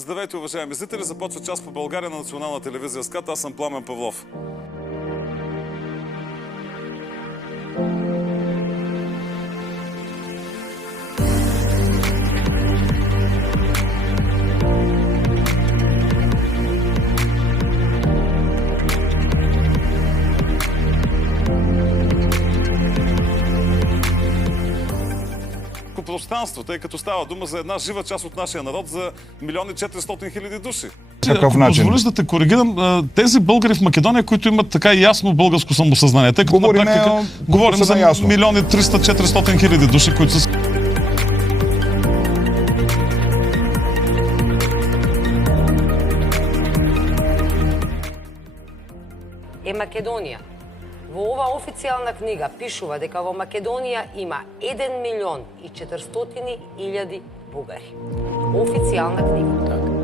Здравейте, уважаеми зрители! Започва час по България на Национална телевизия СКАТ. Аз съм Пламен Павлов. Пространство, тъй като става дума за една жива част от нашия народ, за 1 400 000 души. Какъв начин? Позволиш да те коригирам, тези българи в Македония, които имат така ясно българско самосъзнание, тъй като на практика говорим за 1 300-400 000 души, които са... Македонија. Во ова официјална книга пишува дека во Македонија има 1 400 000 бугари. Официјална книга.